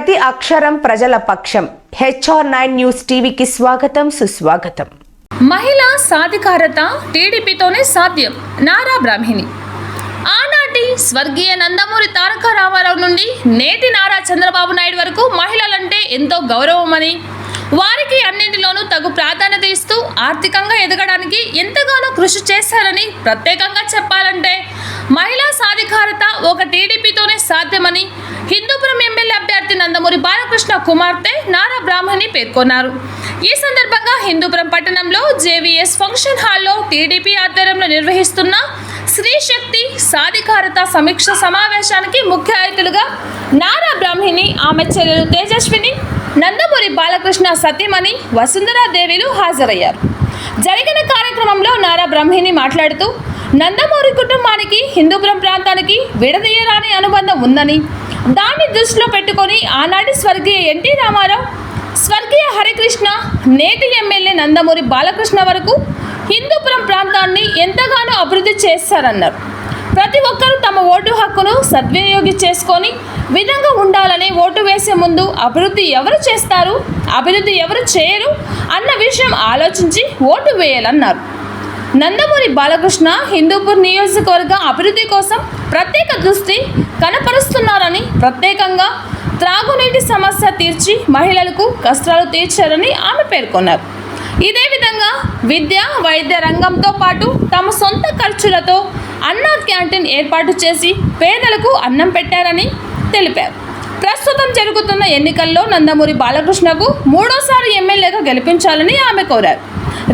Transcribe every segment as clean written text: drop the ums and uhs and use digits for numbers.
ప్రతి అక్షరం ప్రజల పక్షం. HR9 న్యూస్ టీవీకి స్వాగతం, సుస్వాగతం. మహిళా సాధికారత టీడీపీతోనే సాధ్యం. నారా బ్రాహ్మణి. ఆనాటి స్వర్గీయ నందమూరి తారక రామారావు నుండి నేటి నారా చంద్రబాబు నాయుడు వరకు మహిళలంటే ఎంతో గౌరవమని, వారికి అన్నింటిలోనూ తగు ప్రాధాన్యత ఇస్తూ ఆర్థికంగా ఎదగడానికి ఎంతగానో కృషి చేశారని ప్రత్యేకంగా చెప్పాలంటే మహిళా సాధికారత ఒక టీడీపీతోనే సాధ్యమని హిందూపురం ఎమ్మెల్యే అభ్యర్థి నందమూరి బాలకృష్ణ కుమార్తె నారా బ్రాహ్మణి పేర్కొన్నారు. ఈ సందర్భంగా హిందూపురం పట్టణంలో JVS ఫంక్షన్ హాల్లో టీడీపీ ఆధ్వర్యంలో నిర్వహిస్తున్న స్త్రీ శక్తి సాధికారత సమీక్ష సమావేశానికి ముఖ్య అతిథులుగా నారా బ్రాహ్మణి, ఆమె చెల్లెలు తేజస్విని, నందమూరి బాలకృష్ణ సతీమణి వసుంధరాదేవిలు హాజరయ్యారు. జరిగిన కార్యక్రమంలో నారా బ్రాహ్మణి మాట్లాడుతూ, నందమూరి కుటుంబానికి హిందూపురం ప్రాంతానికి విడదీయరాని అనుబంధం ఉందని, దాన్ని దృష్టిలో పెట్టుకొని ఆనాటి స్వర్గీయ NT రామారావు, స్వర్గీయ హరికృష్ణ, నేటి ఎమ్మెల్యే నందమూరి బాలకృష్ణ వరకు హిందూపురం ప్రాంతాన్ని ఎంతగానో అభివృద్ధి చేశారన్నారు. ప్రతి ఒక్కరూ తమ ఓటు హక్కును సద్వినియోగం చేసుకొని విధంగా ఉండాలని, ఓటు వేసే ముందు అభివృద్ధి ఎవరు చేస్తారు, అభివృద్ధి ఎవరు చేయరు అన్న విషయం ఆలోచించి ఓటు వేయాలన్నారు. నందమూరి బాలకృష్ణ హిందూపూర్ నియోజకవర్గ అభివృద్ధి కోసం ప్రత్యేక దృష్టి కనపరుస్తున్నారని, ప్రత్యేకంగా త్రాగునీటి సమస్య తీర్చి మహిళలకు కష్టాలు తీర్చారని ఆమె పేర్కొన్నారు. ఇదే విధంగా విద్య, వైద్య రంగంతో పాటు తమ సొంత ఖర్చులతో అన్నా క్యాంటీన్ ఏర్పాటు చేసి పేదలకు అన్నం పెట్టారని తెలిపారు. ప్రస్తుతం జరుగుతున్న ఎన్నికల్లో నందమూరి బాలకృష్ణకు 3వ ఎమ్మెల్యేగా గెలిపించాలని ఆమె కోరారు.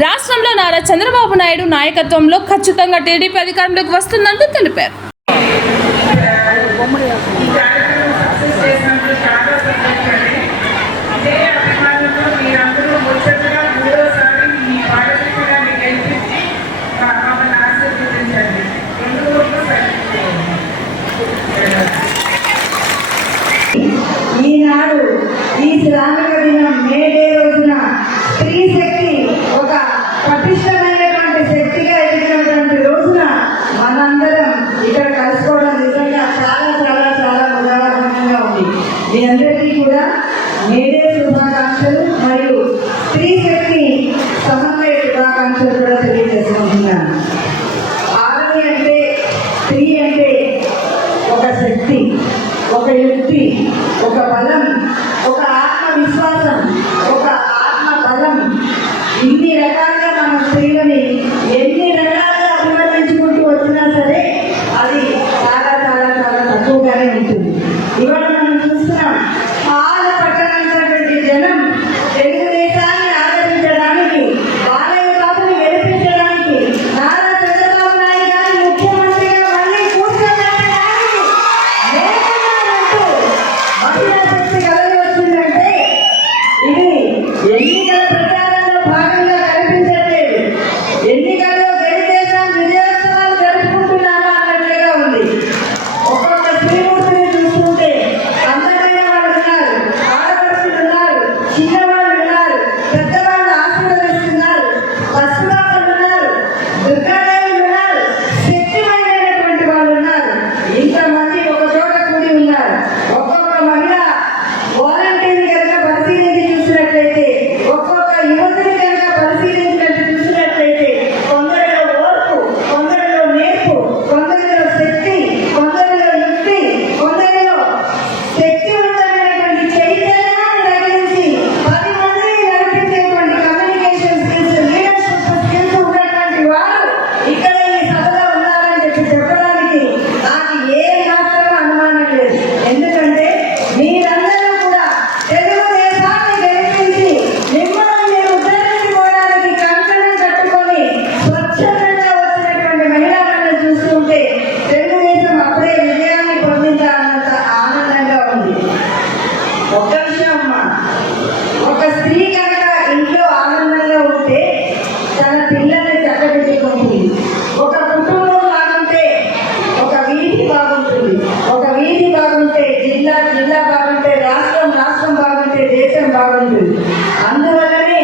రాష్ట్రంలో నారా చంద్రబాబు నాయుడు నాయకత్వంలో ఖచ్చితంగా టీడీపీ అధికారంలోకి వస్తుందంటూ తెలిపారు. ఈనాడు ఈ శ్రామిక దినం మేడే రోజున స్త్రీ శక్తి ఒక పటిష్టమైనటువంటి శక్తిగా ఎదిగినటువంటి రోజున మనందరం ఇక్కడ కలుసుకోవడం నిజంగా చాలా చాలా చాలా ఉదాహరణంగా ఉంది. మీ అందరికీ కూడా మేడే శుభాకాంక్షలు మరియు స్త్రీ శక్తి సమన్వయ శుభాకాంక్షలు కూడా తెలియజేసుకుంటున్నాను. ఆడది అంటే, స్త్రీ అంటే ఒక శక్తి, ఒక యుక్తి, ఒక బలం, ఒక ఆత్మవిశ్వాసం, ఒక ఆత్మ బలం. ఇన్ని రకాలుగా మన స్త్రీలని ఎన్ని రకాలుగా అభివర్ణించుకుంటూ వచ్చినా సరే అది చాలా చాలా చాలా తక్కువగానే ఉంటుంది. ఇవాళ మనం చూస్తున్నాం, చాలా పట్టణమైనటువంటి జనం తెలుగుదేశాన్ని ఆదరించడానికి, బాలయ్య బాబుని గెలిపించడానికి, నారా చంద్రబాబు నాయుడు గారిని ముఖ్యమంత్రిగా మళ్ళీ కూర్చోబెట్టడానికి మహిళా శక్తి కలగి వచ్చిందంటే ఇది ఎన్నికల ప్రచారంలో భాగంగా కనిపించట్లేదు. ఎన్నికల్లో గెలిచేసాం, విజయోత్సవాలు జరుపుకుంటున్నామా అన్నట్లుగా ఉంది. ఒక్కొక్క స్త్రీమూర్తిని చూస్తుంటే అందమైన వాళ్ళు ఉన్నారు, ఆడపడుచులు ఉన్నారు, చిన్నవాళ్ళు ఉన్నారు, పెద్దవాళ్ళు ఆశీర్వదిస్తున్నారు, పశువాళ్ళు ఉన్నారు, దుర్గాదేవులు ఉన్నారు, శక్తిమైనటువంటి వాళ్ళు ఉన్నారు. ఇంతమంది ఒక చోట కూడి ఉన్నారు. ఒక్కొక్క మహిళ వాలంటీర్ కనుక పరిశీలించి చూసినట్లయితే, ఒక్కొక్క యువతిని కనుక పరిశీలించినట్టు చూసినట్లయితే కొందరిలో ఓర్పు, కొందరిలో నేర్పు, కొందరిలో శక్తి, కొందరిలో యుక్తి, కొందరిలో శక్తివంతమైనటువంటి చైతన్యాన్ని రగిలించి 10 మందిని నడిపించేటువంటి కమ్యూనికేషన్ స్కిల్స్, లీడర్షిప్ స్కిల్స్ ఉన్నటువంటి వారు ఇక్కడ ఈ సభలో ఉన్నారని చెప్పడానికి నాకు ఏ మాత్రం అనుమానం లేదు. ఎందుకంటే మీరందరూ కూడా తెలుగుదేశాన్ని గెలిపించి మిమ్మల్ని మీరు ఉద్ధరించుకోవడానికి కంకణం కట్టుకొని స్వచ్ఛందంగా వచ్చినటువంటి మహిళలను చూస్తుంటే తెలుగుదేశం అప్పుడే విజయాన్ని పొందించాలన్నంత ఆనందంగా ఉంది. ఒక్క విషయం అమ్మా, ఒక స్త్రీ కనుక ఇంట్లో ఆనందంగా ఉంటే తన పిల్లల్ని చక్కదిద్దుకుంటుంది. ఒక కుటుంబం బాగుంటే ఒక వీధి బాగుంటుంది, ఒక వీధి బాగుంటే జిల్లా బాగుంటే రాష్ట్రం బాగుంటే దేశం బాగుంటుంది. అందువల్లనే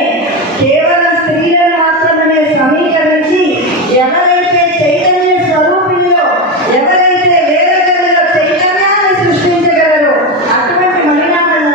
కేవలం స్త్రీలను మాత్రమే సమీకరించి ఎవరైతే చైతన్య స్వరూపిణిలో, ఎవరైతే వేదగలలో చైతన్యాన్ని సృష్టించగలరో అటువంటి మహిళలను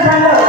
సంఘం